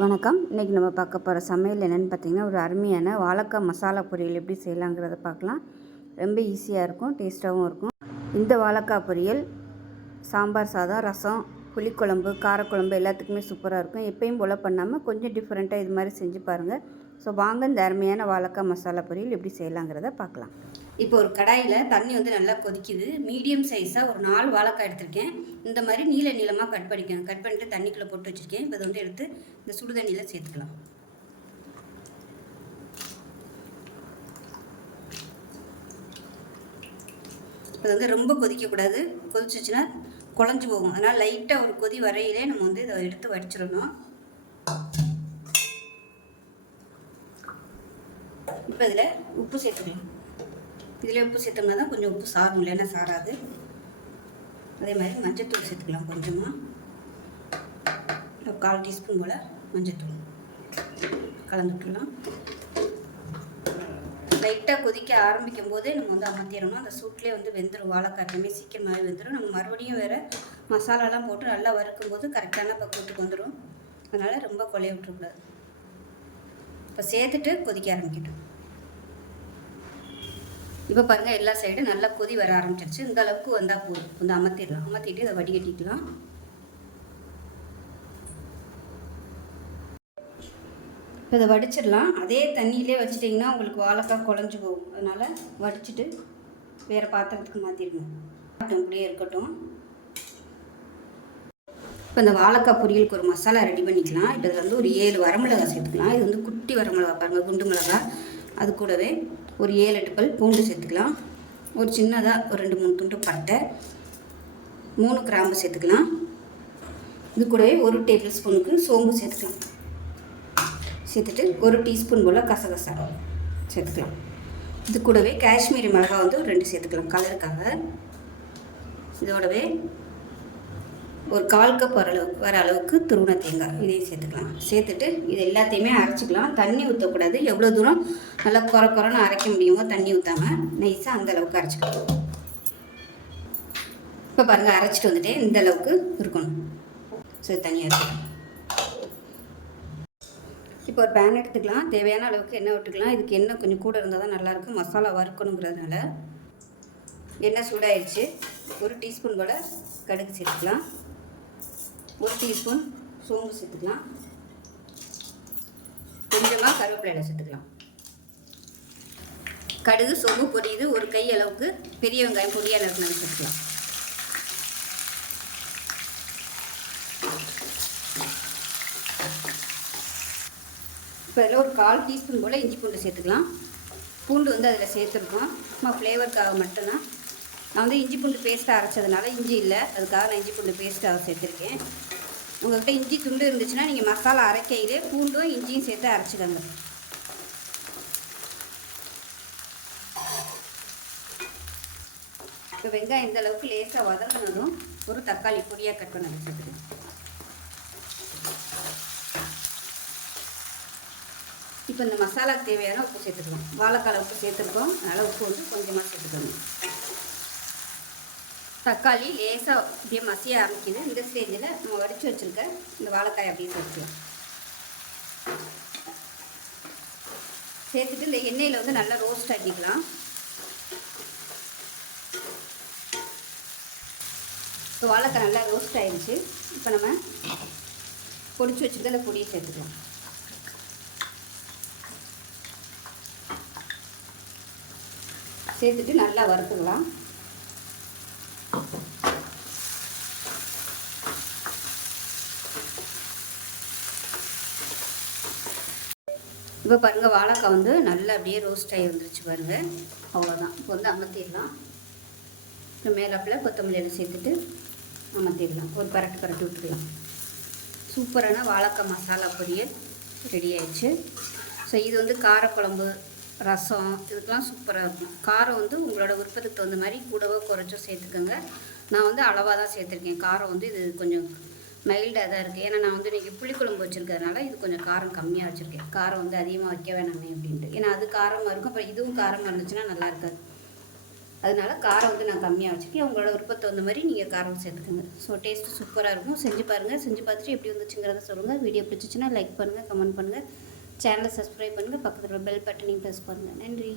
வணக்கம். இன்றைக்கி நம்ம பார்க்க போகிற சமையல் என்னென்னு பார்த்திங்கன்னா, ஒரு அருமையான வாழைக்காய் மசாலா பொரியல் எப்படி செய்யலாங்கிறத பார்க்கலாம். ரொம்ப ஈஸியாக இருக்கும், டேஸ்ட்டாகவும் இருக்கும். இந்த வாழைக்காய் பொரியல் சாம்பார் சாதம், ரசம், புளிக்குழம்பு, காரக்குழம்பு எல்லாத்துக்குமே சூப்பராக இருக்கும். எப்பயும் போல் பண்ணாமல் கொஞ்சம் டிஃப்ரெண்ட்டாக இது மாதிரி செஞ்சு பாருங்கள். ஸோ வாங்க இந்த அருமையான வாழைக்காய் மசாலா பொரியல் எப்படி செய்யலாங்கிறத பார்க்கலாம். இப்போ ஒரு கடாயில் தண்ணி வந்து நல்லா கொதிக்குது. மீடியம் சைஸாக ஒரு 4 வாழைக்காய் எடுத்திருக்கேன். இந்த மாதிரி நீளமாக கட் பண்ணிக்கோங்க. கட் பண்ணிட்டு தண்ணிக்குள்ளே போட்டு வச்சுருக்கேன். இப்போ அதை வந்து எடுத்து இந்த சுடு தண்ணியில் சேர்த்துக்கலாம். இப்போ வந்து ரொம்ப கொதிக்கக்கூடாது. கொதிச்சிச்சுன்னா குழஞ்சி போகும். அதனால் லைட்டாக ஒரு கொதி வரையிலே நம்ம வந்து இதை எடுத்து வடிச்சிடணும். இப்போ இதில் உப்பு சேர்த்துக்கலாம். இதில் உப்பு சேர்த்தோம்னா தான் கொஞ்சம் உப்பு சாரும், இல்லைன்னா சாராது. அதே மாதிரி மஞ்சத்தூள் சேர்த்துக்கலாம். கொஞ்சமாக 1/4 டீஸ்பூன் போல் மஞ்சத்தூள் கலந்து விட்டுடலாம். லைட்டாக கொதிக்க ஆரம்பிக்கும் போதே நம்ம வந்து அமர்த்திடணும். அந்த சூட்லேயே வந்து வெந்துடும். வாழைக்காய் எப்பவுமே சீக்கிரமாகவே வெந்துடும். நம்ம மறுபடியும் வேறு மசாலாலாம் போட்டு நல்லா வறுக்கும் போது கரெக்டான பக்குவத்துக்கு வந்துடும். அதனால் ரொம்ப கொலைய விட்டுறக்கூடாது. இப்போ சேர்த்துட்டு கொதிக்க ஆரம்பிக்கட்டும். இப்போ பாருங்கள், எல்லா சைடும் நல்லா கொதி வர ஆரம்பிச்சிருச்சு. இந்த அளவுக்கு வந்தால் போதும். கொஞ்சம் அமர்த்திடலாம். அமர்த்திட்டு இதை வடிகட்டிக்கலாம். இப்போ இதை வடிச்சிடலாம். அதே தண்ணியிலே வச்சிட்டிங்கன்னா உங்களுக்கு வாழைக்காய் குழஞ்சி போகும். அதனால் வடிச்சிட்டு வேறு பாத்திரத்துக்கு மாற்றிடணும். இப்படியே இருக்கட்டும். இப்போ இந்த வாழைக்காய் பொரியலுக்கு ஒரு மசாலா ரெடி பண்ணிக்கலாம். இப்போ இதில் வந்து ஒரு 7 வரமிளகாய் சேர்த்துக்கலாம். இது வந்து குட்டி வரமிளகா பாருங்கள், குண்டு மிளகா. அது கூடவே ஒரு 7-8 பல் பூண்டு சேர்த்துக்கலாம். ஒரு சின்னதாக ஒரு 2-3 துண்டு பட்டை, 3 கிராம்பு சேர்த்துக்கலாம். இது கூடவே 1 டேபிள் ஸ்பூனுக்கு சோம்பு சேர்த்துக்கலாம். சேர்த்துட்டு 1 டீஸ்பூன் போல் கசகசா சேர்த்துக்கலாம். இது கூடவே காஷ்மீரி மிளகா வந்து 2 சேர்த்துக்கலாம் கலருக்காக. இதோடவே ஒரு 1/4 கப் வர அளவுக்கு துருவன தேங்காய் இதையும் சேர்த்துக்கலாம். சேர்த்துட்டு இது எல்லாத்தையுமே அரைச்சிக்கலாம். தண்ணி ஊற்றக்கூடாது. எவ்வளோ தூரம் நல்லா குறைன்னு அரைக்க முடியுமோ தண்ணி ஊற்றாமல் நைஸாக அந்த அளவுக்கு அரைச்சிக்கலாம். இப்போ பாருங்கள், அரைச்சிட்டு வந்துட்டேன். இந்த அளவுக்கு இருக்கணும். சரி, தண்ணி அரைச்சிக்கலாம். இப்போ ஒரு பேன் எடுத்துக்கலாம். தேவையான அளவுக்கு எண்ணெய் விட்டுக்கலாம். இதுக்கு எண்ணெய் கொஞ்சம் கூட இருந்தால் தான் நல்லாயிருக்கும். மசாலா வறுக்கணுங்கிறதுனால எண்ணெய் சூடாயிடுச்சு. 1 டீஸ்பூன் போல் கடுகு சேர்த்துக்கலாம். 1 டீஸ்பூன் சோம்பு சேர்த்துக்கலாம். கொஞ்சமாக கருவேப்பிலை சேர்த்துக்கலாம். கடுகு சோம்பு பொரியுது. ஒரு கை அளவுக்கு பெரிய வெங்காயம் பொடியாக நறுக்கினது சேர்த்துக்கலாம். இப்போ அதில் ஒரு 1/4 டீஸ்பூன் போல் இஞ்சி பூண்டு சேர்த்துக்கலாம். பூண்டு வந்து அதில் சேர்த்துருக்கோம். சும்மா ஃப்ளேவருக்காக மட்டும்தான். நான் வந்து இஞ்சி பூண்டு பேஸ்ட்டாக அரைச்சதுனால இஞ்சி இல்லை, அதுக்காக நான் இஞ்சி பூண்டு பேஸ்ட்டாக சேர்த்துருக்கேன். உங்கள்கிட்ட இஞ்சி துண்டு இருந்துச்சுன்னா நீங்கள் மசாலா அரைக்கையிலே பூண்டும் இஞ்சியும் சேர்த்து அரைச்சிக்கோங்க. இப்போ வெங்காயம் இந்த அளவுக்கு லேசாக வதங்கினதும் ஒரு தக்காளி பொடியாக கட் பண்ண வச்சுருக்கேன். இப்போ இந்த மசாலாவுக்கு தேவையான உப்பு சேர்த்துக்கலாம். வாழைக்காய் உப்பு சேர்த்துருக்கோம், அதனால் உப்பு வந்து கொஞ்சமாக சேர்த்துக்கணும். தக்காளி லேசாக அப்படியே மசிய ஆரம்பிக்குது. இந்த ஸ்டேஜில் நம்ம வடித்து வச்சுருக்க இந்த வாழைக்காய் அப்படியே சேர்த்துக்கலாம். சேர்த்துட்டு இந்த எண்ணெயில் வந்து நல்லா ரோஸ்ட் ஆக்கிக்கலாம். இப்போ வாழைக்காய் நல்லா ரோஸ்ட் ஆகிடுச்சு. இப்போ நம்ம பொடிச்சு வச்சுருக்க அந்த பொடியை சேர்த்துக்கலாம். சேர்த்துட்டு நல்லா வறுத்துக்கலாம். இப்போ பாருங்கள், வாழைக்காய் வந்து நல்லா அப்படியே ரோஸ்ட் ஆகி வந்துருச்சு பாருங்கள். அவ்வளோதான். இப்போ வந்து அமர்த்திடலாம். இப்போ மேலாப்பில் கொத்தமல்லி எல்லாம் சேர்த்துட்டு அமர்த்திடலாம். ஒரு பரட்டு விட்டுடலாம். சூப்பரான வாழைக்காய் மசாலா பொரியல் ரெடி ஆயிடுச்சு. ஸோ இது வந்து காரக்குழம்பு, ரசம் இதுக்கெலாம் சூப்பராக இருக்கும். காரம் வந்து உங்களோட விருப்பத்துக்கு தகுந்த மாதிரி கூடவோ குறைச்சோ சேர்த்துக்கோங்க. நான் வந்து அளவாக தான் சேர்த்துருக்கேன். காரம் வந்து இது கொஞ்சம் மைல்டாக தான் இருக்குது. ஏன்னா நான் வந்து இன்றைக்கி புளிக்குழம்பு வச்சுருக்கிறதுனால இது கொஞ்சம் காரம் கம்மியாக வச்சுருக்கேன். காரம் வந்து அதிகமாக வைக்க வேணாமே அப்படின்ட்டு. ஏன்னா அது காரமாக இருக்கும், அப்புறம் இதுவும் காரமாக இருந்துச்சுன்னா நல்லா இருக்காது. அதனால காரம் வந்து நான் கம்மியாக வச்சுருக்கேன். உங்களோட விருப்பத்துக்கு தகுந்த மாதிரி நீங்கள் காரம் சேர்த்துக்கோங்க. ஸோ டேஸ்ட்டு சூப்பராக இருக்கும். செஞ்சு பாருங்கள். செஞ்சு பார்த்துட்டு எப்படி வந்துச்சுங்கிறத சொல்லுங்கள். வீடியோ பிடிச்சிச்சின்னா லைக் பண்ணுங்கள், கமெண்ட் பண்ணுங்கள், சேனலை சப்ஸ்கிரைப் பண்ணுங்கள், பக்கத்தில் பெல் பட்டனையும் ப்ரெஸ் பண்ணுங்கள். நன்றி.